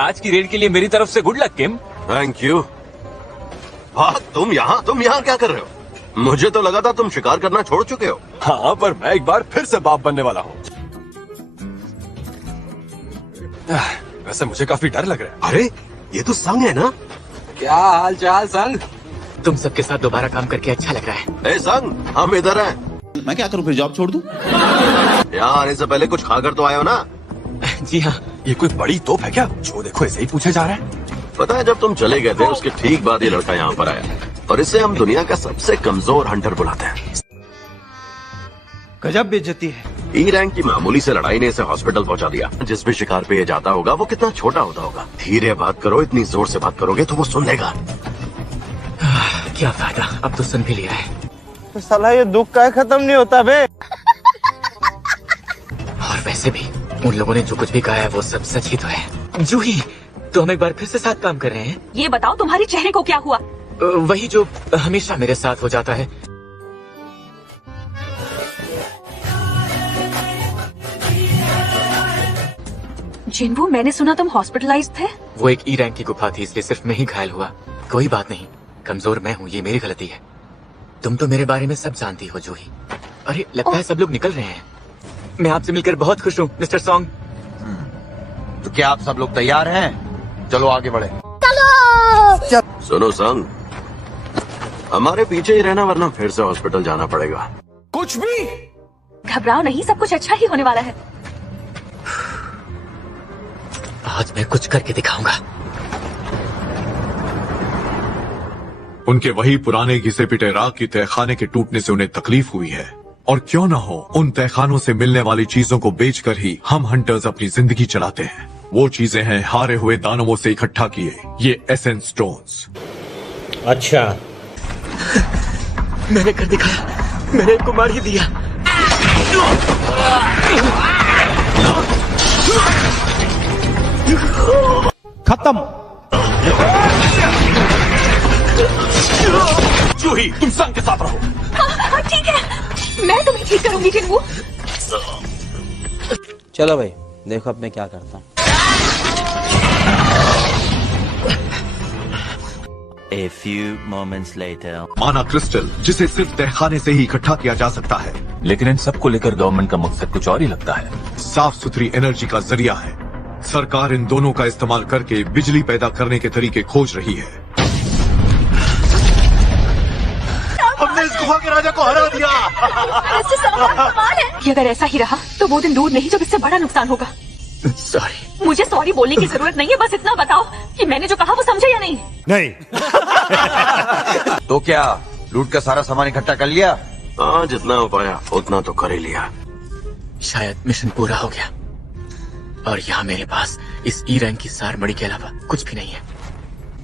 आज की रेड के लिए मेरी तरफ से good luck Kim. Thank you. तुम यहाँ क्या कर रहे हो? मुझे तो लगा था तुम शिकार करना छोड़ चुके हो। हाँ, पर मैं एक बार फिर से बाप बनने वाला हूँ। वैसे मुझे काफी डर लग रहा है। अरे ये तो संग है ना? क्या हाल चाल संग? तुम सबके साथ दोबारा काम करके अच्छा लग रहा है। ए संग, हम इधर हैं। मैं क्या करूँ, फिर जॉब छोड़ दूँ? यहाँ आने से पहले कुछ खाकर तो आए हो ना? जी हाँ। ये कोई बड़ी तोप है क्या? जो देखो ऐसे ही पूछे जा रहा है। पता है, जब तुम चले गए थे उसके ठीक बाद ये लड़का यहाँ पर आया, और इसे हम दुनिया का सबसे कमजोर हंटर बुलाते हैं। गजब बेइज्जती है। ई रैंक की मामूली से लड़ाई ने इसे हॉस्पिटल पहुंचा दिया। जिस भी शिकार पे ये जाता होगा वो कितना छोटा होता होगा। धीरे बात करो, इतनी जोर से बात करोगे तो वो सुन लेगा। क्या फायदा, अब तो सुन भी लिया है। तो साला ये दुख का खत्म नहीं होता बे। और वैसे भी उन लोगों ने जो कुछ भी कहा है वो सब सच ही तो है। जूही, तो हम एक बार फिर से साथ काम कर रहे हैं। ये बताओ तुम्हारे चेहरे को क्या हुआ? वही जो हमेशा मेरे साथ हो जाता है। जिन्वू, मैंने सुना तुम हॉस्पिटलाइज्ड थे। वो एक ई रैंक की गुफा थी, इसलिए सिर्फ मैं ही घायल हुआ। कोई बात नहीं, कमजोर मैं हूँ, ये मेरी गलती है। तुम तो मेरे बारे में सब जानती हो जूही। अरे लगता है सब लोग निकल रहे हैं। मैं आपसे मिलकर बहुत खुश हूँ मिस्टर सॉन्ग। तो क्या आप सब लोग तैयार हैं? चलो आगे बढ़े। सुनो संग, हमारे पीछे ही रहना वरना फिर से हॉस्पिटल जाना पड़ेगा। कुछ भी घबराओ नहीं, सब कुछ अच्छा ही होने वाला है। आज मैं कुछ करके दिखाऊंगा। उनके वही पुराने घिसे पिटे राख की तहखाने के टूटने से उन्हें तकलीफ हुई है, और क्यों न हो, उन तहखानों से मिलने वाली चीजों को बेचकर ही हम हंटर्स अपनी जिंदगी चलाते हैं। वो चीजें हैं हारे हुए दानवों से इकट्ठा किए ये एसेंस स्टोन्स। अच्छा, मैंने कर दिखाया, मैंने इनको मार ही दिया। खत्म। जूही, तुम संग के साथ रहो। हाँ, ठीक है, मैं तुम्हें ठीक करूंगी जिन्वू। चलो भाई, देखो अब मैं क्या करता हूँ। A few moments later. माना क्रिस्टल, जिसे सिर्फ तहखाने से ही इकट्ठा किया जा सकता है, लेकिन इन सबको लेकर गवर्नमेंट का मकसद कुछ और ही लगता है। साफ सुथरी एनर्जी का जरिया है। सरकार इन दोनों का इस्तेमाल करके बिजली पैदा करने के तरीके खोज रही है। हमने इस गुफा के राजा को हरा दिया। कि अगर ऐसा ही रहा तो वो दिन दूर नहीं जब इससे बड़ा नुकसान होगा। सॉरी। मुझे सॉरी बोलने की जरूरत नहीं है, बस इतना बताओ कि मैंने जो कहा वो समझे या नहीं। नहीं। तो क्या लूट का सारा सामान इकट्ठा कर लिया? हाँ, जितना हो पाया उतना तो कर ही लिया। शायद मिशन पूरा हो गया, और यहाँ मेरे पास इस ई रैंक की सार मणि के अलावा कुछ भी नहीं है।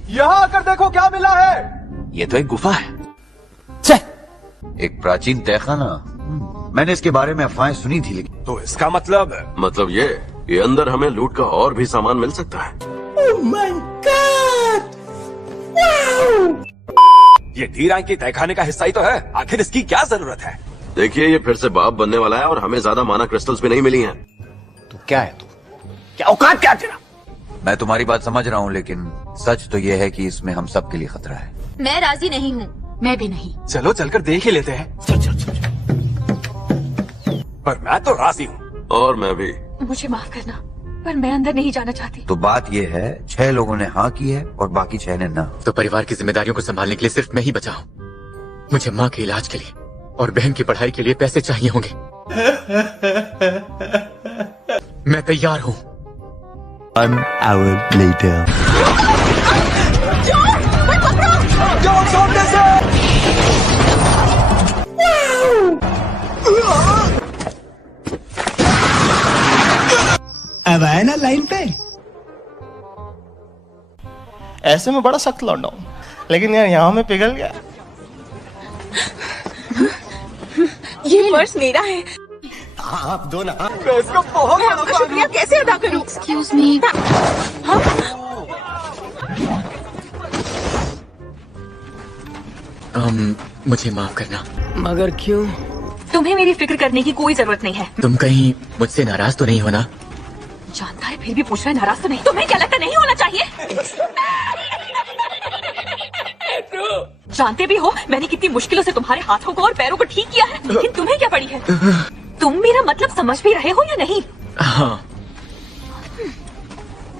यहाँ आकर देखो क्या मिला है। ये तो एक गुफा है। एक प्राचीन तहखाना। मैंने इसके बारे में अफवाहें सुनी थी, लेकिन तो इसका मतलब ये अंदर हमें लूट का और भी सामान मिल सकता है। Oh my God! ये डी रैंक की तहखाने का हिस्सा ही तो है, आखिर इसकी क्या जरूरत है? देखिए, ये फिर से बाप बनने वाला है और हमें ज्यादा माना क्रिस्टल्स भी नहीं मिली हैं। तो क्या है तू? क्या औकात क्या तेरा? मैं तुम्हारी बात समझ रहा हूँ, लेकिन सच तो ये है कि इसमें हम सब के लिए खतरा है। मैं राजी नहीं हूँ। मैं भी नहीं। चलो चलकर देख ही लेते हैं। चल। पर मैं तो राजी हूँ। और मैं भी। मुझे माफ करना, पर मैं अंदर नहीं जाना चाहती। तो बात ये है, 6 लोगों ने हाँ की है और बाकी 6 ने ना। तो परिवार की जिम्मेदारियों को संभालने के लिए सिर्फ मैं ही बचा हूँ। मुझे माँ के इलाज के लिए और बहन की पढ़ाई के लिए पैसे चाहिए होंगे। मैं तैयार हूँ। 1 hour later. अब आए ना लाइन पे। ऐसे में बड़ा सख्त लौंडा हूं, लेकिन यार यहाँ में पिघल गया। ये पर्स मेरा है। आप दो ना। मैं इसका बहुत मैं आपका शुक्रिया कैसे अदा करूं? Excuse me. मुझे माफ करना। मगर क्यों? तुम्हें मेरी फिक्र करने की कोई जरूरत नहीं है। तुम कहीं मुझसे नाराज तो नहीं हो ना? जानता है फिर भी पूछ रहा है, नाराज तो नहीं? तुम्हें क्या लगता नहीं होना चाहिए? जानते भी हो मैंने कितनी मुश्किलों से तुम्हारे हाथों को और पैरों को ठीक किया है, लेकिन तुम्हें क्या पड़ी है? तुम मेरा मतलब समझ भी रहे हो या नहीं? हाँ।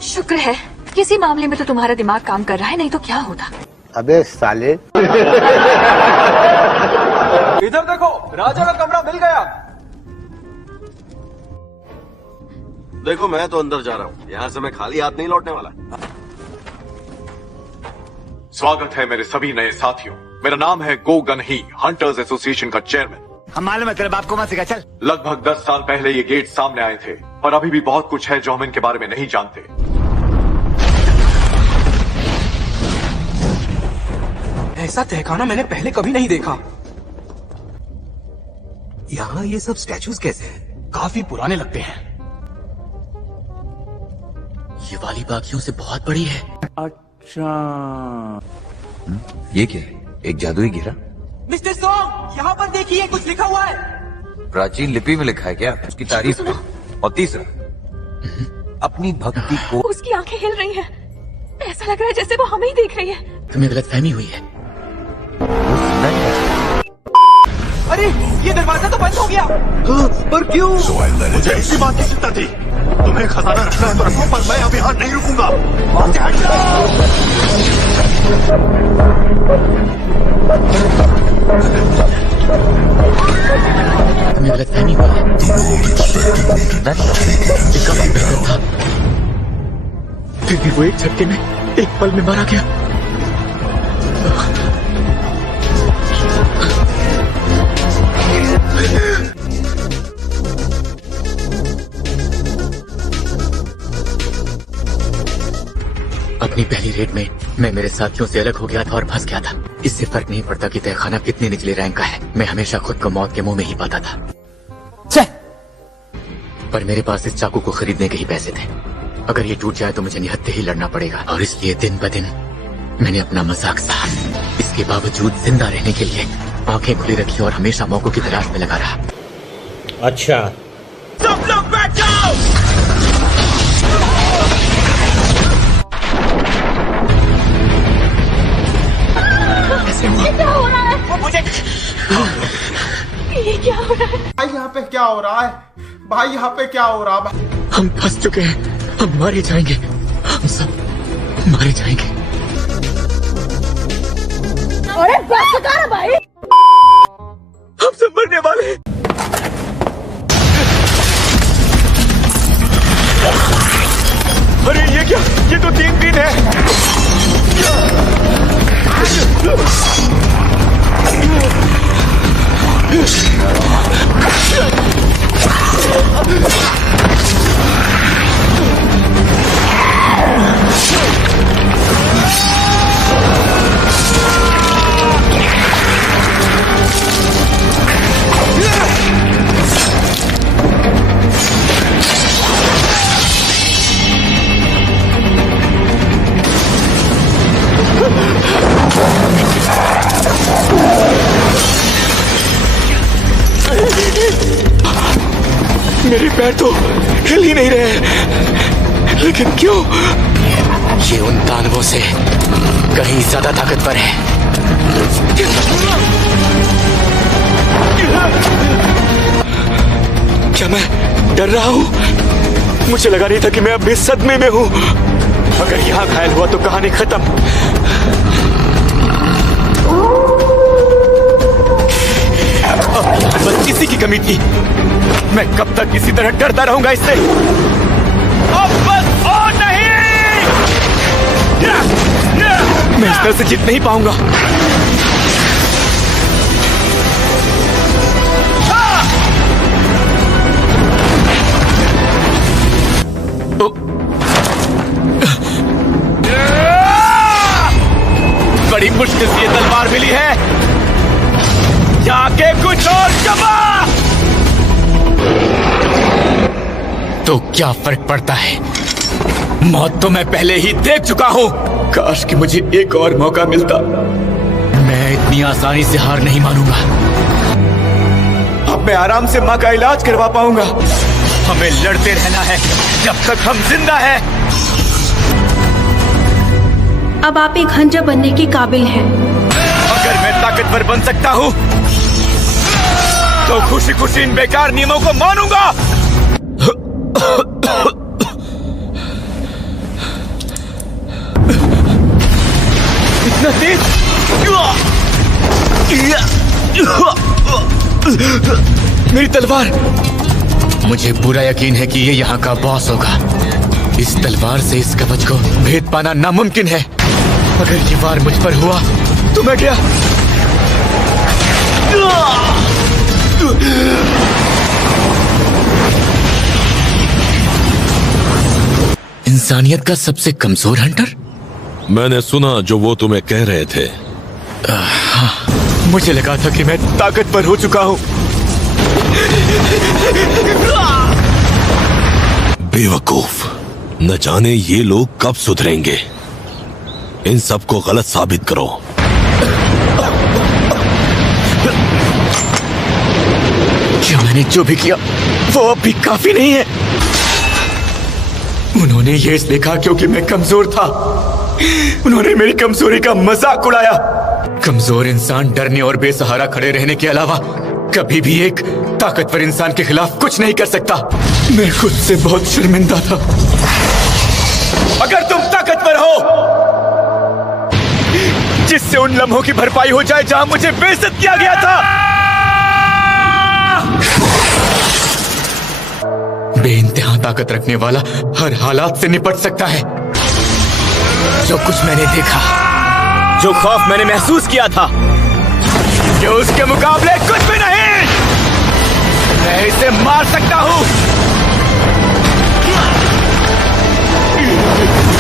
शुक्र है किसी मामले में तो तुम्हारा दिमाग काम कर रहा है, नहीं तो क्या होता। अबे साले। इधर देखो, राजा का कमरा मिल गया। देखो मैं तो अंदर जा रहा हूँ, यहाँ से मैं खाली हाथ नहीं लौटने वाला। स्वागत है मेरे सभी नए साथियों। मेरा नाम है गो गनही, हंटर्स एसोसिएशन का चेयरमैन। हम मालूम है, तेरे बाप को मत सिखा, चल। लगभग 10 साल पहले ये गेट सामने आए थे, पर अभी भी बहुत कुछ है जो हम इनके बारे में नहीं जानते। ऐसा तहखाना मैंने पहले कभी नहीं देखा। यहाँ ये सब स्टैचूज कैसे हैं? काफी पुराने लगते हैं। ये वाली बाकियों से बहुत बड़ी है। अच्छा, ये क्या है? एक जादुई गिरा? मिस्टर सॉन्ग, यहाँ पर देखिए कुछ लिखा हुआ है। प्राचीन लिपि में लिखा है क्या? उसकी तारीफ है। और तीसरा, अपनी भक्ति को। उसकी आंखें हिल रही हैं। ऐसा लग रहा है जैसे वो हमें ही देख रही है। तुम्हें गलतफहमी हुई है। अरे ये दरवाजा तो बंद हो गया। पर क्यों? मुझे इसी बात की चिंता थी। तुम्हें खजाना रखना है तो रखो, पर मैं अब यहाँ नहीं रुकूंगा। तुम्हें गलतफहमी हुई है। ये काफी बेहतर था, फिर भी वो एक झटके में, एक पल में मारा गया। अपनी पहली रेड में मैं मेरे साथियों से अलग हो गया था और फंस गया था। इससे फर्क नहीं पड़ता कि तहखाना कितने निचले रैंक का है, मैं हमेशा खुद को मौत के मुंह में ही पाता था। पर मेरे पास इस चाकू को खरीदने के ही पैसे थे। अगर ये टूट जाए तो मुझे निहत्थे ही लड़ना पड़ेगा, और इसलिए दिन ब दिन मैंने अपना मजाक सहा। इसके बावजूद जिंदा रहने के लिए आंखें खुली रखी और हमेशा मौकों की तलाश में लगा रहा। अच्छा, सब लोग बैठ जाओ। ये क्या हो रहा है? मुझे ये क्या हो रहा है? भाई यहाँ पे क्या हो रहा है? भाई यहाँ पे क्या हो रहा है? हम फंस चुके हैं, हम मारे जाएंगे, हम सब मारे जाएंगे। अरे बस कर भाई, हम सब मरने वाले हैं। अरे ये क्या? ये तो 3 दिन है। मेरे पैर तो हिल ही नहीं रहे, लेकिन क्यों? ये उन दानवों से कहीं ज्यादा ताकतवर है। क्या मैं डर रहा हूँ? मुझे लगा नहीं था कि मैं अब भी सदमे में हूँ। अगर यहाँ घायल हुआ तो कहानी खत्म। बस इसी की कमी थी। मैं कब तक इसी तरह डरता रहूंगा इससे? अब बस और नहीं। मैं इस तरह से जीत नहीं पाऊंगा। बड़ी मुश्किल से ये तलवार मिली है। जाके कुछ और जमा। तो क्या फर्क पड़ता है? मौत तो मैं पहले ही देख चुका हूँ। काश कि मुझे एक और मौका मिलता। मैं इतनी आसानी से हार नहीं मानूंगा। अब मैं आराम से माँ का इलाज करवा पाऊंगा। हमें लड़ते रहना है जब तक हम जिंदा हैं। अब आप एक हंटर बनने के काबिल हैं। अगर मैं ताकतवर बन सकता हूँ तो खुशी खुशी इन बेकार नियमों को मानूंगा। इतना तेज! मेरी तलवार! मुझे पूरा यकीन है कि ये यहाँ का बॉस होगा। इस तलवार से इस कवच को भेद पाना नामुमकिन है। अगर ये वार मुझ पर हुआ तो मैं क्या? इंसानियत का सबसे कमजोर हंटर? मैंने सुना जो वो तुम्हें कह रहे थे। हाँ, मुझे लगा था कि मैं ताकतवर हो चुका हूँ। बेवकूफ, न जाने ये लोग कब सुधरेंगे। इन सबको गलत साबित करो। क्या मैंने जो भी किया वो अब भी काफी नहीं है। उन्होंने ये इसलिए कहा क्योंकि मैं कमजोर था। उन्होंने मेरी कमजोरी का मजाक उड़ाया। कमजोर इंसान डरने और बेसहारा खड़े रहने के अलावा कभी भी एक ताकतवर इंसान के खिलाफ कुछ नहीं कर सकता। मैं खुद से बहुत शर्मिंदा था। अगर तुम ताकतवर हो जिससे उन लम्हों की भरपाई हो जाए जहां मुझे बेइज्जत किया गया था। बेइंतहा ताकत रखने वाला हर हालात से निपट सकता है। जो कुछ मैंने देखा, जो खौफ मैंने महसूस किया था, जो उसके मुकाबले कुछ भी नहीं। मैं इसे मार सकता हूं,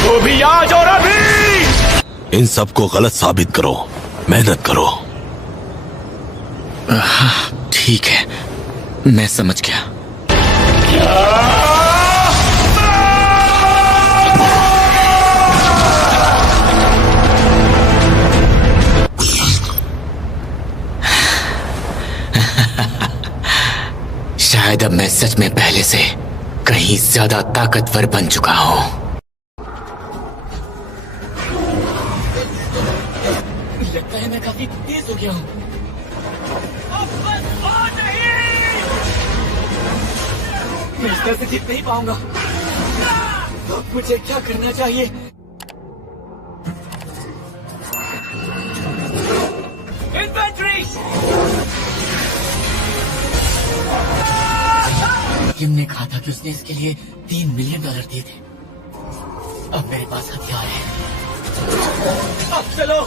वो भी आज और अभी। इन सबको गलत साबित करो, मेहनत करो। ठीक है, मैं समझ गया। शायद अब मैं सच में पहले से कहीं ज्यादा ताकतवर बन चुका हूं। लगता है मैं काफी तेज हो गया हूं। मैं इस तरह से जीत नहीं पाऊंगा। तो मुझे क्या करना चाहिए? इन्फेंट्री! किम ने कहा था कि उसने इसके लिए $3 मिलियन दिए थे। अब मेरे पास हथियार है। अब चलो!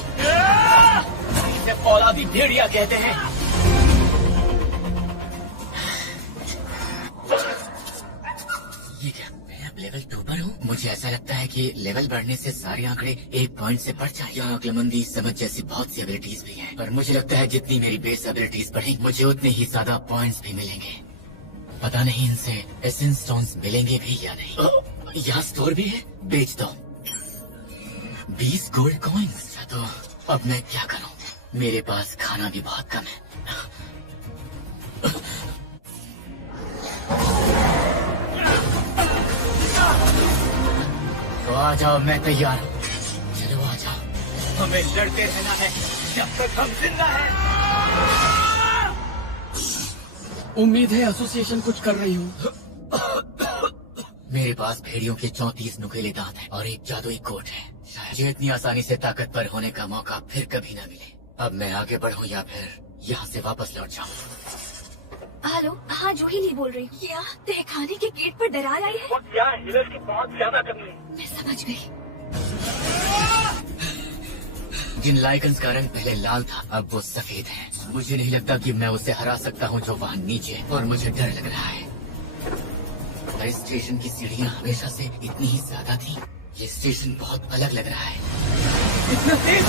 इसे औलादी भेड़िया कहते हैं। ये क्या, मैं अब लेवल 2 पर हूँ? मुझे ऐसा लगता है कि लेवल बढ़ने से सारे आंकड़े 1 पॉइंट से बढ़ जाए। यहाँ अक्लमंदी, समझ जैसी बहुत सी एबिलिटीज भी हैं, पर मुझे लगता है जितनी मेरी बेस एबिलिटीज बढ़ेंगी मुझे उतने ही ज्यादा पॉइंट्स भी मिलेंगे। पता नहीं इनसे एसेंस स्टोन्स मिलेंगे भी या नहीं। यहाँ स्टोर भी है, बेच दो। 20 गोल्ड कॉइन्स। तो अब मैं क्या करूँ? मेरे पास खाना भी बहुत कम है। तो आ जाओ, मैं तैयार हूँ। चलो आ जाओ, हमें लड़ते रहना है जब तक हम जिंदा हैं। उम्मीद है एसोसिएशन कुछ कर रही हो। मेरे पास भेड़ियों के 34 नुकीले दांत हैं और एक जादुई कोट है। शायद मुझे इतनी आसानी से ताकतवर होने का मौका फिर कभी न मिले। अब मैं आगे बढ़ूं या फिर यहाँ से वापस लौट जाऊं? हेलो, हाँ जूही नहीं बोल रही। क्या तहखाने के गेट पर दरार आई है? क्या हिलर की बहुत ज्यादा कमी है। मैं समझ गई। जिन लाइकन्स का रंग पहले लाल था अब वो सफेद है। मुझे नहीं लगता कि मैं उसे हरा सकता हूँ जो वहाँ नीचे, और मुझे डर लग रहा है। इस स्टेशन की सीढ़ियाँ हमेशा से इतनी ही ज्यादा थी। ये स्टेशन बहुत अलग लग रहा है। इतना तेज!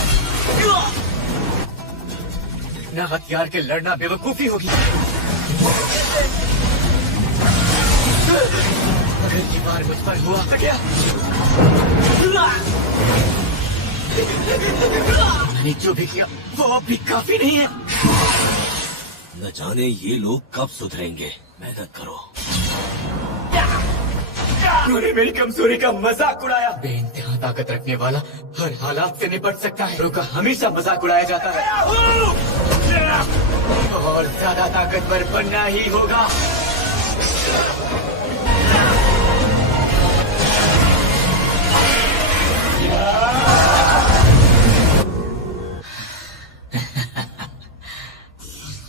बिना हथियार के लड़ना बेवकूफी होगी। अगर ये बार मुझ पर हुआ तो क्या? मैंने जो भी किया वो अब भी काफी नहीं है। न जाने ये लोग कब सुधरेंगे। मेहनत करो। उन्होंने मेरी कमजोरी का मजाक उड़ाया। बेइंतहा ताकत रखने वाला हर हालात से निपट सकता है, का हमेशा मजाक उड़ाया जाता है और ज्यादा ताकतवर बनना ही होगा।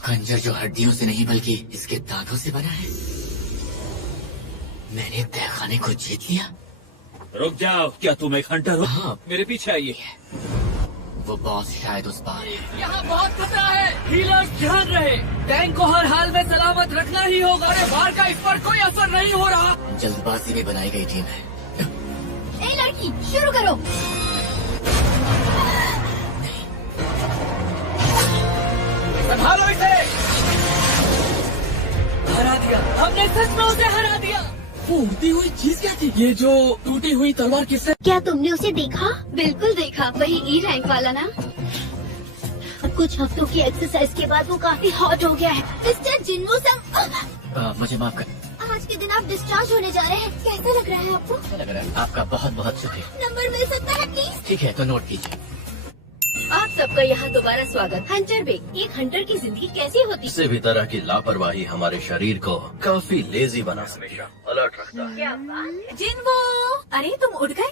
खंजर जो हड्डियों से नहीं बल्कि इसके दांतों से बना है। मैंने तहखाने को जीत लिया। रुक जाओ, क्या तुम एक हंटर हो? हाँ, मेरे पीछे आइए। वो बॉस शायद उस पार है। यहाँ बहुत खतरा है, हीलर्स ध्यान रहे। टैंक को हर हाल में सलामत रखना ही होगा। अरे बाहर का इस पर कोई असर नहीं हो रहा। जल्दबाजी में बनाई गई टीम है। ए लड़की, शुरू करो। संभालो इसे। हरा दिया, हमने सच में उसे हरा दिया। वो उड़ती हुई चीज क्या थी? ये जो टूटी हुई तलवार किससे? क्या तुमने उसे देखा? बिल्कुल देखा, वही ई रैंक वाला ना। कुछ हफ्तों की एक्सरसाइज के बाद वो काफी हॉट हो गया है। मिस्टर जिन्वो संग, मुझे माफ कर। आज के दिन आप डिस्चार्ज होने जा रहे हैं, कैसा लग रहा है आपको? अच्छा लग रहा है। आपका बहुत बहुत शुक्रिया। नंबर मिल सकता है प्लीज? ठीक है, तो नोट कीजिए। आप सबका यहाँ दोबारा स्वागत। हंटर बे, एक हंटर की जिंदगी कैसी होती है? किसी भी तरह की लापरवाही हमारे शरीर को काफी लेजी बना हमेशा अलर्ट रखता है। क्या बात है? जिन्वो, अरे तुम उठ गए?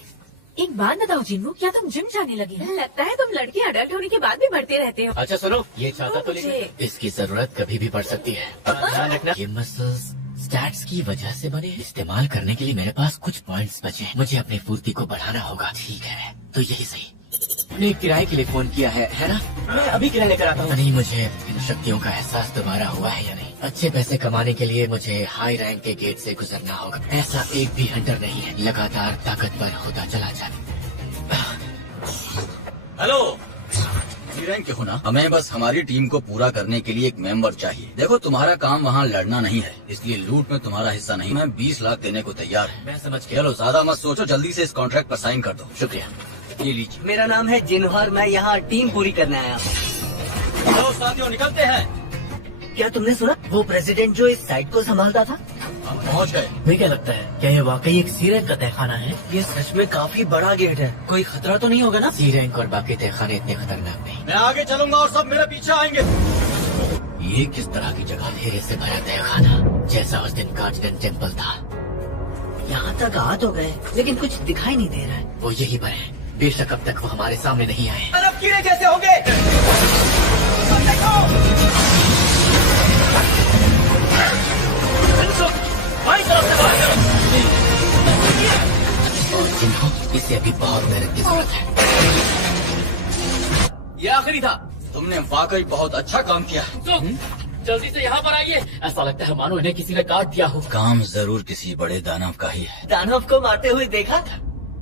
एक बात बताओ जिन्वो, क्या तुम जिम जाने लगी? लगता है तुम लड़की अडल्ट होने के बाद भी बढ़ते रहते हो। अच्छा सुनो, ये चाहता तो लेकिन मुझे- इसकी जरूरत कभी भी पड़ सकती है। ध्यान रखना, ये मसल्स स्टैट्स की वजह से बने। इस्तेमाल करने के लिए मेरे पास कुछ पॉइंट्स बचे हैं। मुझे अपनी फुर्ती को बढ़ाना होगा। ठीक है, तो यही सही। मैंने किराए के लिए फोन किया है ना? मैं अभी किराया लेकर आता हूँ। नहीं, मुझे इन शक्तियों का एहसास दोबारा हुआ है या नहीं। अच्छे पैसे कमाने के लिए मुझे हाई रैंक के गेट से गुजरना होगा। ऐसा एक भी हंटर नहीं है लगातार ताकतवर होता चला जाए। हेलो, रैंक के हो ना? हमें बस हमारी टीम को पूरा करने के लिए एक मेंबर चाहिए। देखो, तुम्हारा काम वहाँ लड़ना नहीं है, इसलिए लूट में तुम्हारा हिस्सा नहीं। मैं 20 लाख देने को तैयार है। मैं समझ गया। चलो, ज्यादा मत सोचो, जल्दी से इस कॉन्ट्रैक्ट पर साइन कर दो। शुक्रिया। ये लीजिए। मेरा नाम है जिन्होर, मैं यहाँ टीम पूरी करने आया हूँ। चलो साथियों, निकलते हैं। क्या तुमने सुना? वो प्रेसिडेंट जो इस साइट को संभालता था, हम पहुँच गए। तुम्हें क्या लगता है, क्या ये वाकई एक सी रैंक का तहखाना है? ये सच में काफी बड़ा गेट है, कोई खतरा तो नहीं होगा ना? सी रैंक और बाकी तहखाने इतने खतरनाक नहीं। मैं आगे चलूंगा और सब मेरे पीछे आएंगे। ये किस तरह की जगह? अंधेरे से भरा तहखाना, जैसा उस दिन गार्डन टेम्पल था। यहाँ तक आ तो गए, लेकिन कुछ दिखाई नहीं दे रहा है। वो यही पर है, बेशक अब तक वो हमारे सामने नहीं आए। अब कीड़े कैसे होंगे? और जिन्हों इसे अभी बहुत मेहनत की जरूरत है। ये आखिरी था। तुमने वाकई बहुत अच्छा काम किया। जल्दी से यहाँ पर आइए। ऐसा लगता है मानो इन्हें किसी ने काट दिया हो। काम जरूर किसी बड़े दानव का ही है। दानव को मारते हुए देखा?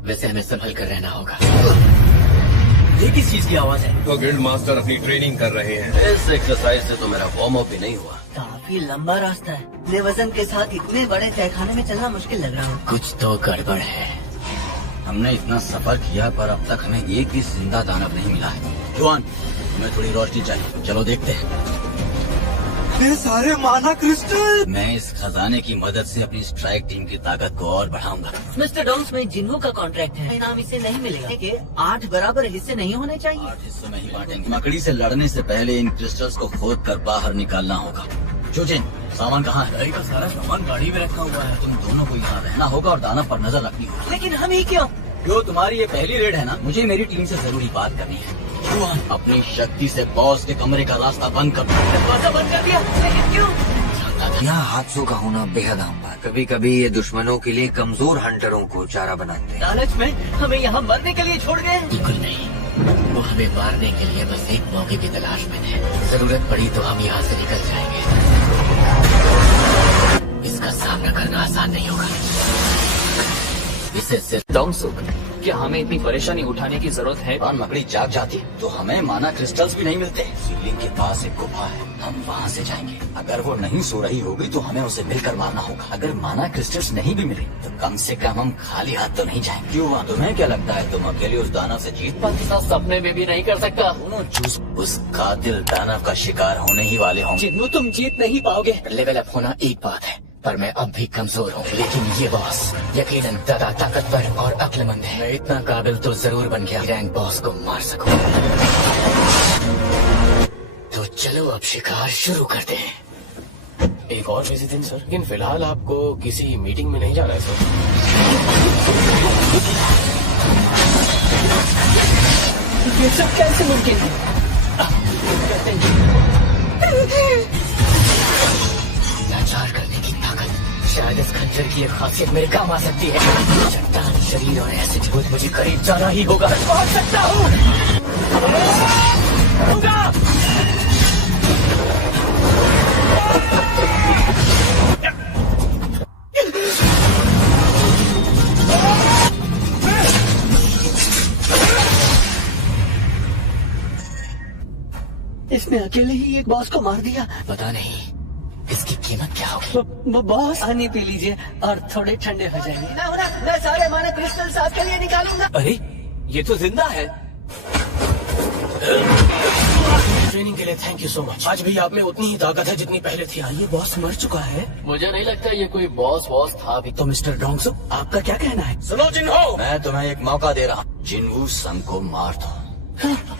वैसे हमें संभल कर रहना होगा। ये किस चीज की आवाज है? तो गिल्ड मास्टर अपनी ट्रेनिंग कर रहे हैं। इस एक्सरसाइज से तो मेरा वार्म अप भी नहीं हुआ। काफी लंबा रास्ता है। इतने वजन के साथ इतने बड़े तहखाने में चलना मुश्किल लग रहा है। कुछ तो गड़बड़ है। हमने इतना सफर किया पर अब तक हमें एक भी जिंदा दानव नहीं मिला है। जुआन, हमें थोड़ी रोशनी चाहिए, चलो देखते हैं। ये सारे माना क्रिस्टल। मैं इस खजाने की मदद से अपनी स्ट्राइक टीम की ताकत को और बढ़ाऊंगा। मिस्टर डॉन्स में जिन्हों का कॉन्ट्रैक्ट है, इनाम इसे नहीं मिलेगा। ठीक है, 8 बराबर हिस्से नहीं होने चाहिए। 8 हिस्सों में ही बांटेंगे। मकड़ी से लड़ने से पहले इन क्रिस्टल्स को खोद कर बाहर निकालना होगा। जोजिन, सामान कहाँ है? गाड़ी का सारा सामान गाड़ी में रखा हुआ है। तुम दोनों को यहाँ रहना होगा और दानव पर नजर रखनी होगी। लेकिन हम ही क्यों? जो तुम्हारी ये पहली रेड है ना, मुझे मेरी टीम से जरूरी बात करनी है। जुआन, अपनी शक्ति से बॉस के कमरे का रास्ता बंद कर दो। दरवाजा बंद कर दिया, लेकिन क्यों? यहाँ हादसों का होना बेहद आम बात। कभी कभी ये दुश्मनों के लिए कमजोर हंटरों को चारा बनाते हैं। लालच में हमें यहाँ मरने के लिए छोड़ गए? बिल्कुल नहीं, वो हमें मारने के लिए बस एक मौके की तलाश में थे। जरूरत पड़ी तो हम यहाँ से निकल जाएंगे। इसका सामना करना आसान नहीं होगा। इसे सिर्फ डोंगसुक, क्या हमें इतनी परेशानी उठाने की जरूरत है? मकड़ी जाग जाती तो हमें माना क्रिस्टल्स भी नहीं मिलते। सीलिंग के पास एक गुफा है, हम वहाँ से जाएंगे। अगर वो नहीं सो रही होगी तो हमें उसे मिलकर मारना होगा। अगर माना क्रिस्टल्स नहीं भी मिले तो कम से कम हम खाली हाथ तो नहीं जाएंगे। क्यों, तुम्हें क्या लगता है तुम अकेले उस दानव से जीत पाती? सपने में भी नहीं कर सकता। दोनों चूस उस कातिल दानव का शिकार होने ही वाले होंगे। जिन्हों तुम जीत नहीं पाओगे। लेवल अप होना एक बात है, पर मैं अब भी कमजोर हूँ। लेकिन ये बॉस यकीनन ज्यादा ताकतवर और अक्लमंद है। मैं इतना काबिल तो जरूर बन गया रैंक बॉस को मार सकूं। तो चलो अब शिकार शुरू करते हैं। एक और बिजी दिन सर, लेकिन फिलहाल आपको किसी मीटिंग में नहीं जाना है सर। ये सब कैसे मुमकिन है? लाचार करने की ताकत शायद इस खंजर की एक खासियत मेरे काम आ सकती है। चट्टान शरीर और ऐसे जरूरत मुझे करीब जाना ही होगा। पहुंच सकता हूँ। इसने अकेले ही एक बॉस को मार दिया। पता नहीं इसकी कीमत क्या होगी। बॉस पानी पी लीजिए और थोड़े ठंडे हो जाएंगे। मैं सारे माना क्रिस्टल्स आपके लिए निकालूंगा। अरे ये तो जिंदा है। ट्रेनिंग के लिए थैंक यू सो मच। आज भी आप में उतनी ही ताकत है जितनी पहले थी। ये बॉस मर चुका है। मुझे नहीं लगता ये कोई बॉस था भी। तो मिस्टर डोंगसू आपका क्या कहना है? सुनो जिन्हो, मैं तुम्हें एक मौका दे रहा हूँ। जिन्वू संग को मार दो।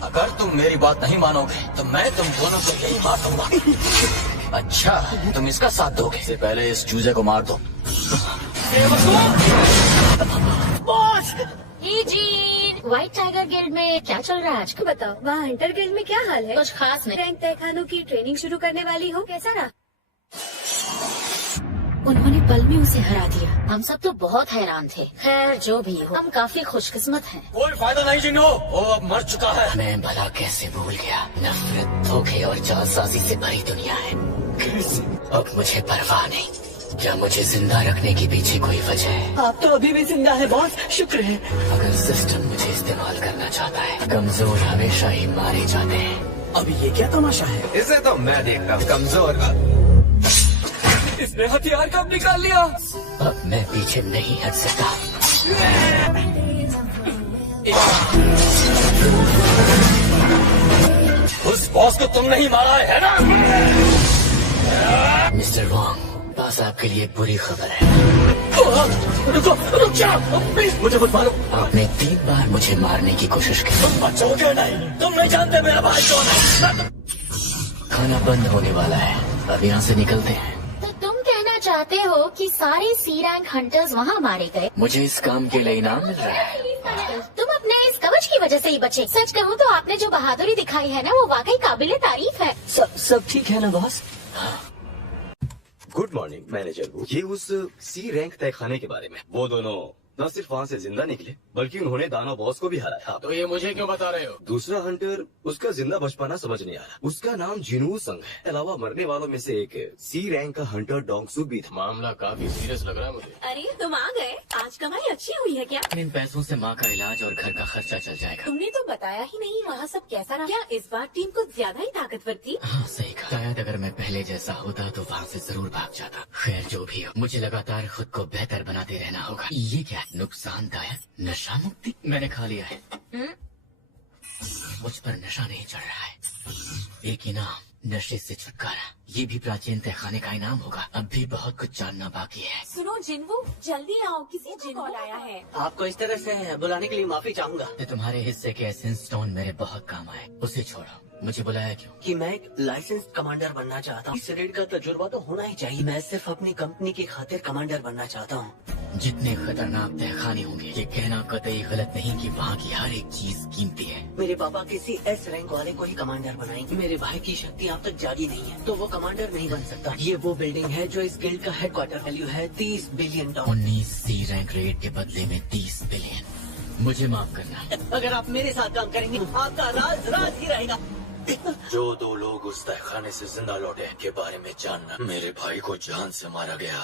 अगर तुम मेरी बात नहीं मानोगे तो मैं तुम दोनों को यही मार दूंगा। अच्छा, तुम इसका साथ दोगे? इससे पहले इस चूजे को मार दो। बॉस! व्हाइट टाइगर गिल्ड में क्या चल रहा है आज? बताओ, वहाँ हंटर गिल्ड में क्या हाल है? कुछ खास नहीं। रैंक तहखानों की ट्रेनिंग शुरू करने वाली हो, कैसा रहा? उन्होंने पल में उसे हरा दिया। हम सब तो बहुत हैरान थे। खैर जो भी हो, हम काफी खुशकिस्मत हैं। कोई फायदा नहीं जिन्हो, वो अब मर चुका है। मैं भला कैसे भूल गया। नफरत, धोखे और जालसाजी से भरी दुनिया है। अब मुझे परवाह नहीं। क्या मुझे जिंदा रखने के पीछे कोई वजह है? आप तो अभी भी जिंदा है बॉस, शुक्र है। अगर सिस्टम मुझे इस्तेमाल करना चाहता है, कमजोर हमेशा ही मारे जाते हैं। अभी ये क्या तमाशा है? इसे तो मैं देखता हूँ। कमजोर इसने हथियार कब निकाल लिया? अब मैं पीछे नहीं हट सकता। उस बॉस को तुमने ही मारा है ना? मिस्टर वॉन्ग, पास आपके लिए बुरी खबर है। रुक जाओ, प्लीज मुझे मत मारो। आपने 3 बार मुझे मारने की कोशिश की। तुम बचोगे नहीं। तुम नहीं जानते मेरा भाई कौन है। खाना बंद होने वाला है, अब यहाँ से निकलते हैं। तो तुम कहना चाहते हो कि सारे सी रैंक हंटर्स वहाँ मारे गए? मुझे इस काम के लिए इनाम मिल रहा है। तुम अपने इस कवच की वजह से ही बचे। सच कहूँ तो आपने जो बहादुरी दिखाई है ना, वो वाकई काबिले तारीफ है। सब ठीक है ना बॉस? Good morning manager. ये उस सी रैंक तहखाने के बारे में। वो दोनों न सिर्फ वहाँ से जिंदा निकले, बल्कि उन्होंने दानव बॉस को भी हराया। तो ये मुझे क्यों बता रहे हो? दूसरा हंटर, उसका जिंदा बच पाना समझ नहीं आ रहा। उसका नाम जिन्वू संग है। अलावा मरने वालों में से एक सी रैंक का हंटर डोंगसू भी था। मामला काफी सीरियस लग रहा है मुझे। अरे तुम आ गए। आज कमाई अच्छी हुई है क्या? इन पैसों से माँ का इलाज और घर का खर्चा चल जाएगा। तुमने तो बताया ही नहीं वहाँ सब कैसा रहा। क्या इस बार टीम कुछ ज्यादा ही ताकतवर थी? हाँ सही कहा। शायद अगर मैं पहले जैसा होता तो वहाँ से जरूर भाग जाता। खैर जो भी हो, मुझे लगातार खुद को बेहतर बनाते रहना होगा। ये क्या है? नुकसानदायक नशा मुक्ति? मैंने खा लिया है। मुझ पर नशा नहीं चढ़ रहा है। एक इनाम, नशे से छुटकारा। ये भी प्राचीन तहखाने का इनाम होगा। अब भी बहुत कुछ जानना बाकी है। सुनो जिन्वू, जल्दी आओ, किसी को कॉल आया है। आपको इस तरह से बुलाने के लिए माफी चाहूंगा। तो तुम्हारे हिस्से के एसेंस स्टोन मेरे बहुत काम आए। उसे छोड़ो। मुझे बुलाया क्यों? कि मैं एक लाइसेंस कमांडर बनना चाहता हूँ। इस रेड का तजुर्बा तो होना ही चाहिए। मैं सिर्फ अपनी कंपनी की खातिर कमांडर बनना चाहता हूँ। जितने खतरनाक तहखाने होंगे, ये कहना कतई गलत नहीं कि वहाँ की हर एक चीज कीमती है। मेरे पापा किसी एस रैंक वाले को ही कमांडर बनाएंगे। मेरे भाई की शक्ति आप तक जागी नहीं है, तो वो कमांडर नहीं बन सकता। ये वो बिल्डिंग है जो इस गिल्ड का हेडक्वार्टर वैल्यू है 30 बिलियन डॉलर। 19 सी रैंक रेड के बदले में 30 बिलियन। मुझे माफ करना। अगर आप मेरे साथ काम करेंगे, आपका राज राज ही रहेगा। जो 2 लोग उस तहखाने से जिंदा लौटे के बारे में जानना। मेरे भाई को जान से मारा गया।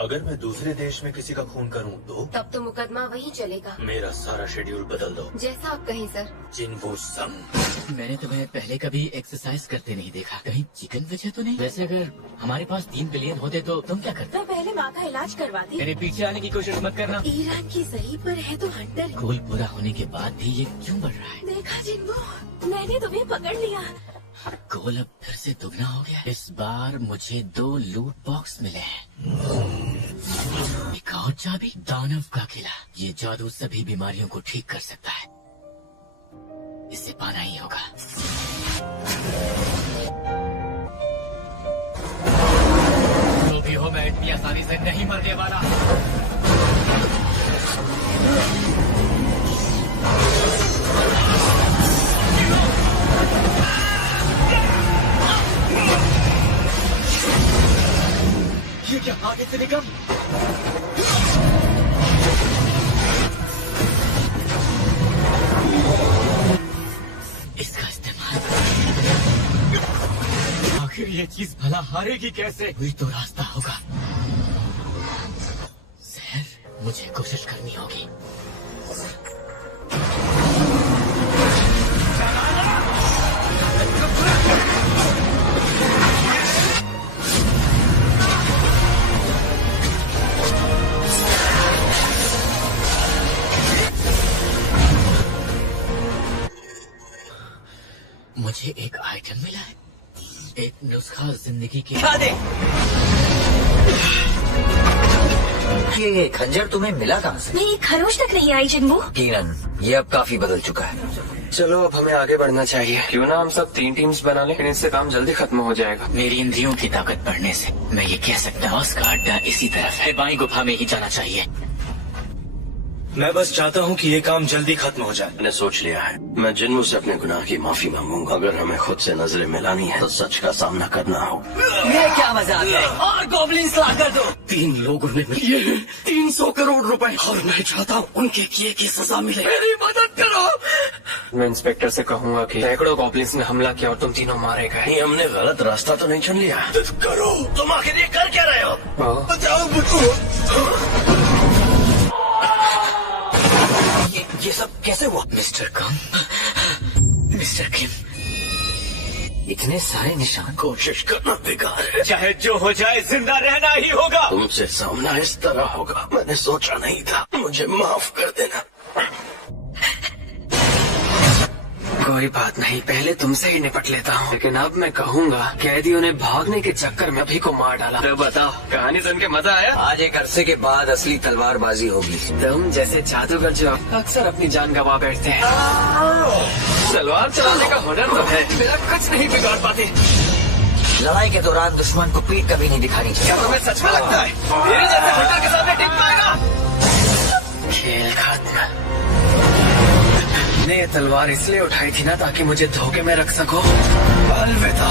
अगर मैं दूसरे देश में किसी का खून करूं तो? तब तो मुकदमा वही चलेगा। मेरा सारा शेड्यूल बदल दो। जैसा आप कहें सर। जिन्वू संग। मैंने तुम्हें पहले कभी एक्सरसाइज करते नहीं देखा। कहीं चिकन वजह तो नहीं? वैसे अगर हमारे पास 3 बिलियन होते तो तुम क्या करते? तो पहले माँ का इलाज करवाती। मेरे पीछे आने की कोशिश मत करना। ईरान की सही पर है तो हंटर। गोल पूरा होने के बाद भी ये क्यों बढ़ रहा है? देखा जिन्वू, मैंने तुम्हें पकड़ लिया। गोल अब फिर से दुगना हो गया। इस बार मुझे 2 लूट बॉक्स मिले हैं। एक और चाबी, दानव का किला। ये जादू सभी बीमारियों को ठीक कर सकता है। इसे पाना ही होगा। जो भी हो, मैं इतनी आसानी से नहीं मरने वाला। ये क्या, आगे से निकल। इसका इस्तेमाल। आखिर ये चीज भला हारेगी कैसे? कोई तो रास्ता होगा। सिर्फ मुझे कोशिश करनी होगी। मुझे एक आइटम मिला है, एक नुस्खा जिंदगी के। खा दे। ये खंजर तुम्हें मिला कहाँ से? नहीं, खरोश तक नहीं आई जिन्मू। किरण, ये अब काफी बदल चुका है। चलो अब हमें आगे बढ़ना चाहिए। क्यों ना हम सब 3 टीम्स बना लें, इनसे काम जल्दी खत्म हो जाएगा। मेरी इंद्रियों की ताकत बढ़ने से मैं ये कह सकता हूँ उसका अड्डा इसी तरफ है। बाई गुफा में ही जाना चाहिए। मैं बस चाहता हूँ कि ये काम जल्दी खत्म हो जाए। मैंने सोच लिया है, मैं जिन्मू से अपने गुनाह की माफी मांगूंगा। अगर हमें खुद से नजरें मिलानी है तो सच का सामना करना हो। ये क्या मजाक है? और गॉब्लिन्स ला कर दो। 3 लोगों ने मिले 300 करोड़ रुपए और मैं चाहता हूँ उनके किए की सजा मिले। मेरी मदद करो। मैं इंस्पेक्टर से कहूंगा कि सैकड़ों गॉब्लिन्स ने हमला किया और तुम तीनों मारे गए। नहीं, हमने गलत रास्ता तो नहीं चुन लिया। करो, तुम आखिर ये कर क्या रहे हो? बचाओ मुझको। ये सब कैसे हुआ? मिस्टर कम, मिस्टर किम, इतने सारे निशान। कोशिश करना बेकार है। चाहे जो हो जाए जिंदा रहना ही होगा। तुमसे सामना इस तरह होगा मैंने सोचा नहीं था। मुझे माफ कर देना। कोई बात नहीं, पहले तुमसे ही निपट लेता हूँ। लेकिन अब मैं कहूँगा कैदियों ने भागने के चक्कर में अभी को मार डाला। तो बताओ, कहानी सुन के मजा आया? आज एक अरसे के बाद असली तलवारबाजी होगी। तुम जैसे जादूगर जो अक्सर अपनी जान गंवा बैठते हैं। तलवार चलाने का हुनर तो है, मेरा कुछ नहीं बिगाड़ पाते। लड़ाई के दौरान दुश्मन को पीठ कभी नहीं दिखानी चाहिए। क्या तुम्हें सच में लगता है मेरे जैसे हंटर के सामने टिक पाएगा? खेल खत्म। ने तलवार इसलिए उठाई थी ना ताकि मुझे धोखे में रख सको। अलविदा।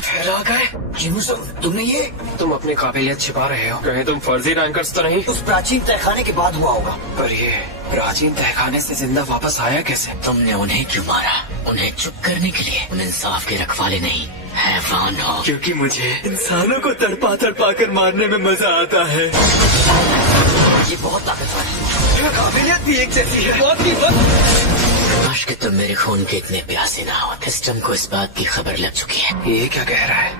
फिर आ गए। जिन्मू सर, तुमने ये? तुम अपनी काबिलियत छिपा रहे हो। कहीं तुम फर्जी रैंकर्स तो नहीं? उस प्राचीन तहखाने के बाद हुआ होगा। पर ये प्राचीन तहखाने से जिंदा वापस आया कैसे? तुमने उन्हें क्यों मारा? उन्हें चुप करने के लिए? उन इंसाफ के रखवाले नहीं, हैवान हो। क्योंकि मुझे इंसानों को तड़पा तड़पा कर मारने में मजा आता है। ये बहुत ताकतवर है। काबिलियत भी एक जैसी है। काश कि तुम मेरे खून के इतने प्यासे ना हो। सिस्टम को इस बात की खबर लग चुकी है। ये क्या कह रहा है?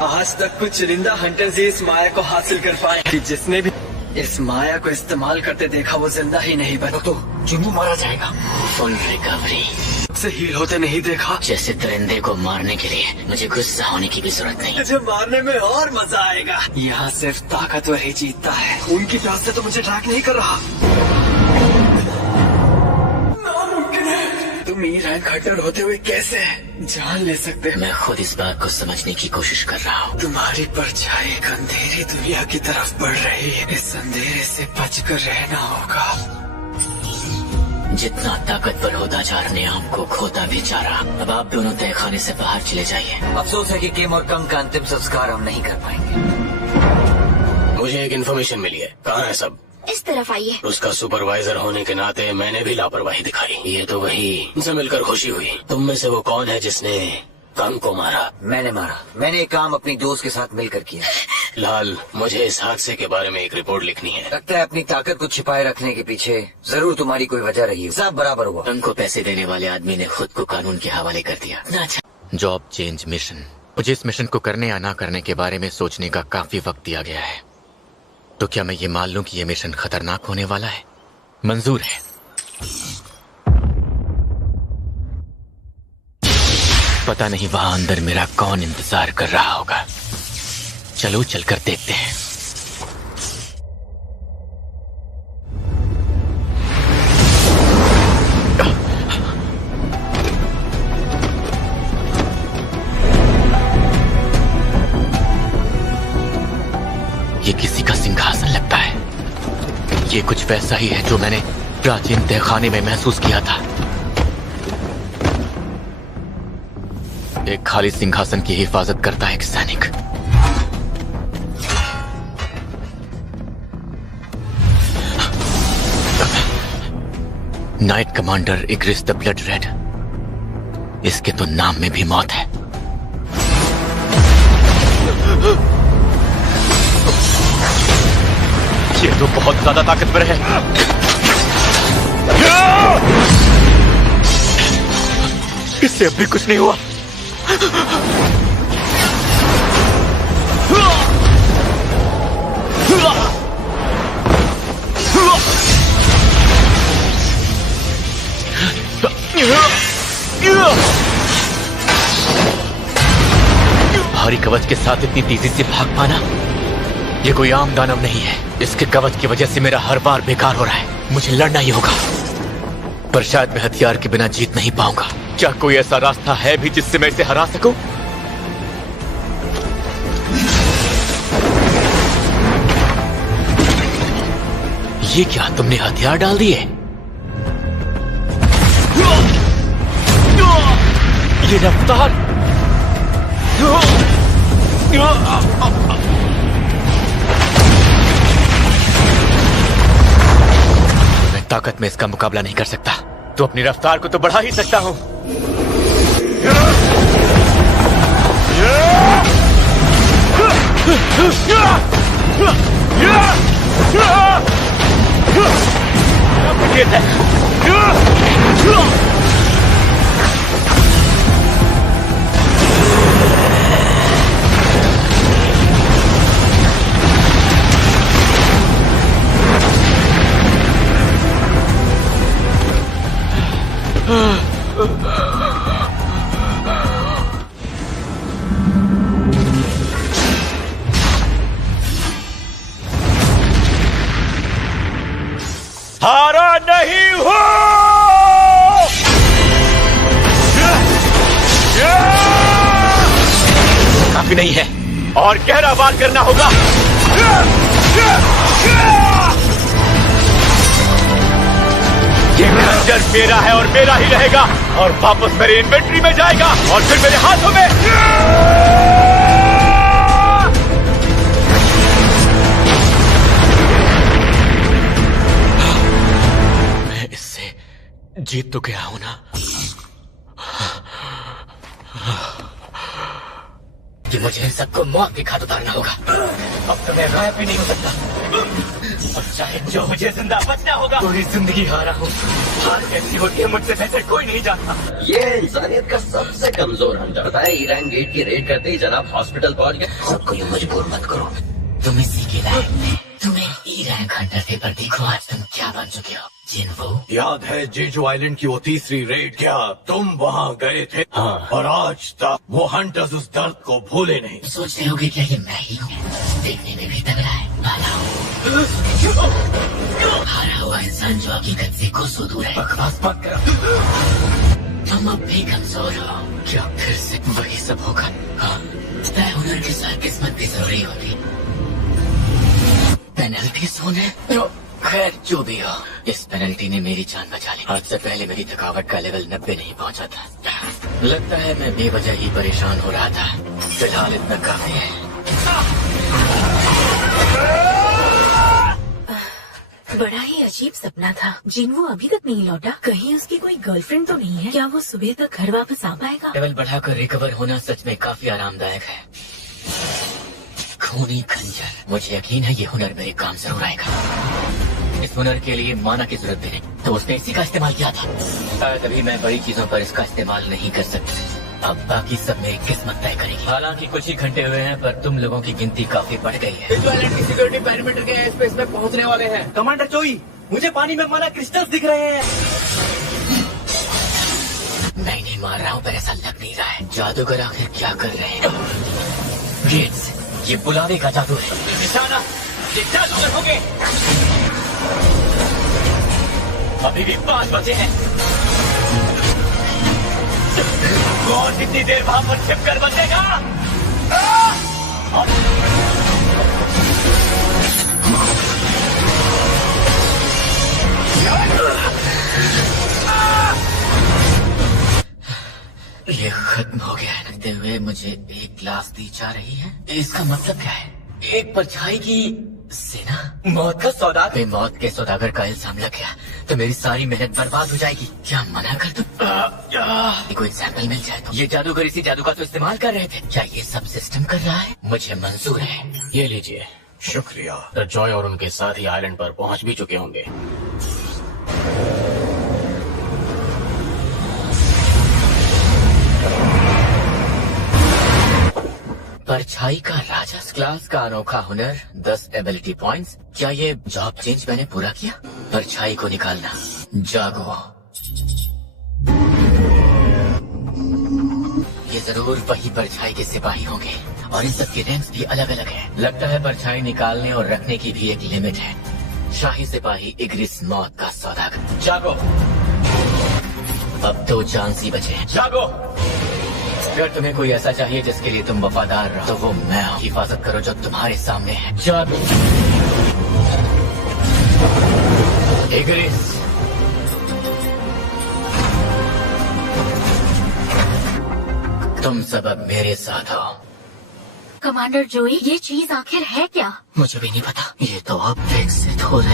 आज तक कुछ चुनिंदा हंटर्स ही इस माया को हासिल कर पाए कि जिसने भी इस माया को इस्तेमाल करते देखा वो जिंदा ही नहीं बना। तो जिन्मू मारा जाएगा। फुल रिकवरी से हील होते नहीं देखा। जैसे दरिंदे को मारने के लिए मुझे गुस्सा होने की भी जरूरत नहीं। मुझे मारने में और मजा आएगा। यहाँ सिर्फ ताकतवर ही जीतता है। उनकी प्यास से तो मुझे ट्रैक नहीं कर रहा। नामुमकिन है। तुम ई रैंक हंटर होते हुए कैसे जान ले सकते? मैं खुद इस बात को समझने की कोशिश कर रहा हूँ। तुम्हारी परछाई एक अंधेरी दुनिया की तरफ बढ़ रही है। इस अंधेरे से बचकर रहना होगा। जितना ताकतवर होता जा रहा ने आपको खोता भी जा रहा। अब आप दोनों तहखाने से बाहर चले जाइए। अफसोस है कि किम और कम का अंतिम संस्कार हम नहीं कर पाएंगे। मुझे एक इन्फॉर्मेशन मिली है। कहाँ है सब? इस तरफ आइए। उसका सुपरवाइजर होने के नाते मैंने भी लापरवाही दिखाई। ये तो वही उनसे मिलकर खुशी हुई। तुम में से वो कौन है जिसने कम को मारा? मैंने मारा। मैंने एक काम अपनी दोस्त के साथ मिलकर किया। लाल, मुझे इस हादसे के बारे में एक रिपोर्ट लिखनी है। लगता है अपनी ताकत को छिपाए रखने के पीछे जरूर तुम्हारी कोई वजह रही है। सब बराबर हुआ। उनको पैसे देने वाले आदमी ने खुद को कानून के हवाले कर दिया। अच्छा। Job change mission. मुझे इस मिशन को करने या ना करने के बारे में सोचने का काफी वक्त दिया गया है। तो क्या मैं ये मान लूं कि ये मिशन खतरनाक होने वाला है? मंजूर है। पता नहीं वहां अंदर मेरा कौन इंतजार कर रहा होगा। चलो चलकर देखते हैं। ये किसी का सिंहासन लगता है। ये कुछ वैसा ही है जो मैंने प्राचीन तहखाने में महसूस किया था। एक खाली सिंहासन की हिफाजत करता है एक सैनिक। Knight commander Igris the blood red. इसके तो नाम में भी मौत है। ये तो बहुत ज्यादा ताकतवर है। इससे अब भी कुछ नहीं हुआ। भारी कवच के साथ इतनी तेजी से भाग पाना, ये कोई आम दानव नहीं है। इसके कवच की वजह से मेरा हर बार बेकार हो रहा है। मुझे लड़ना ही होगा, पर शायद मैं हथियार के बिना जीत नहीं पाऊंगा। क्या कोई ऐसा रास्ता है भी जिससे मैं इसे हरा सकूं? ये क्या, तुमने हथियार डाल दिए? ये रफ्तार! मैं ताकत में इसका मुकाबला नहीं कर सकता, तो अपनी रफ्तार को तो बढ़ा ही सकता हूं। हारा नहीं हो। काफी नहीं है, और गहरा वार करना होगा। ये खंजर मेरा है और मेरा ही रहेगा, और वापस मेरे इन्वेंट्री में जाएगा और फिर मेरे हाथों में। मैं इससे जीत तो गया हूं ना। कि मुझे इन सबको मौत के घाट उतारना होगा। अब तो मैं गायब भी नहीं हो सकता, और चाहे जो मुझे जिंदा बचना होगा। पूरी जिंदगी हारा हूँ। हार कैसी होती है मुझसे बेहतर कोई नहीं जानता। ये इंसानियत का सबसे कमजोर हंटर है। ईरान गेट की रेड करते ही जनाब हॉस्पिटल पहुंच गए। सबको ये मजबूर मत करो। तुम इसी के लायक थे। तुम्हें ईरान हंटर थे, पर देखो आज तुम क्या बन चुके हो। जिन्वो, याद है जेजू आइलैंड की वो तीसरी रेड? क्या तुम वहाँ गए थे? हाँ। और आज तक वो हंटर्स उस दर्द को भूले नहीं। सोच रहे होगे क्या ये मैं ही हूँ? देखने में भी तगड़ा है, भाला हूँ। हारा हुआ इंसान जो हकीकत से कोसों दूर है। बकवास मत करो। तुम अब भी कमजोर हो। क्या फिर से वही सब होगा? हाँ, तय हुनर के साथ किस्मत भी जरूरी होती। पेनल्टी सोने, खैर जो भी हो, इस पेनल्टी ने मेरी जान बचा ली। आज से पहले मेरी थकावट का लेवल 90 नहीं पहुंचा था। लगता है मैं बेवजह ही परेशान हो रहा था। फिलहाल इतना काफी है। बड़ा ही अजीब सपना था। जिन्वो अभी तक नहीं लौटा। कहीं उसकी कोई गर्लफ्रेंड तो नहीं है? क्या वो सुबह तक घर वापस आ पाएगा? लेवल बढ़ाकर रिकवर होना सच में काफी आरामदायक है। खूनी खंजर, मुझे यकीन है ये हुनर मेरे काम जरूर आएगा। इस हुनर के लिए माना की जरूरत भी नहीं, तो उसने इसी का इस्तेमाल किया था। शायद अभी मैं बड़ी चीजों पर इसका इस्तेमाल नहीं कर सकता। अब बाकी सब मेरी किस्मत तय करेगी। हालांकि कुछ ही घंटे हुए हैं, पर तुम लोगों की गिनती काफी बढ़ गई है। सिक्योरिटी पैरामीटर के एयर स्पेस में पहुंचने वाले हैं। कमांडर चोई, मुझे पानी में माना क्रिस्टल्स दिख रहे हैं। मैं नहीं मार रहा हूँ, पर ऐसा लग नहीं रहा है। जादूगर आखिर क्या कर रहे हैं? गेट्स, ये बुलावे का जादू है। निशाना, ये जादूगर होंगे। अभी भी 5 बचे हैं। कौन कितनी देर वहां पर छिपकर बचेगा? ये खत्म हो गया है। लगते हुए मुझे एक ग्लास दी जा रही है। इसका मतलब क्या है? एक परछाई की सेना, मौत का सौदागर। पे मौत के सौदागर का इल्जाम लग गया तो मेरी सारी मेहनत बर्बाद हो जाएगी। क्या मना कर दूं? कोई एग्जाम्पल मिल जाए तो। ये जादूगर इसी जादू का तो इस्तेमाल कर रहे थे। क्या ये सब सिस्टम कर रहा है? मुझे मंजूर है। ये लीजिए। शुक्रिया। द जॉय और उनके साथी आइलैंड पर पहुंच भी चुके होंगे। परछाई का राजा, क्लास का अनोखा हुनर, 10 एबिलिटी पॉइंट्स। क्या ये जॉब चेंज मैंने पूरा किया? परछाई को निकालना। जागो। ये जरूर वही परछाई के सिपाही होंगे और इन सब के रैंक्स भी अलग अलग हैं। लगता है परछाई निकालने और रखने की भी एक लिमिट है। शाही सिपाही इग्रिस, मौत का सौदागर। जागो। अब 2 चांस ही बचे हैं। जागो। अगर तुम्हें कोई ऐसा चाहिए जिसके लिए तुम वफादार रहो तो वो मैं हूँ। हिफाजत करो जो तुम्हारे सामने है। जागो। इग्रिस। तुम सब अब मेरे साथ हो। कमांडर जोई, ये चीज आखिर है क्या? मुझे भी नहीं पता। ये तो अब विकसित हो रहा है।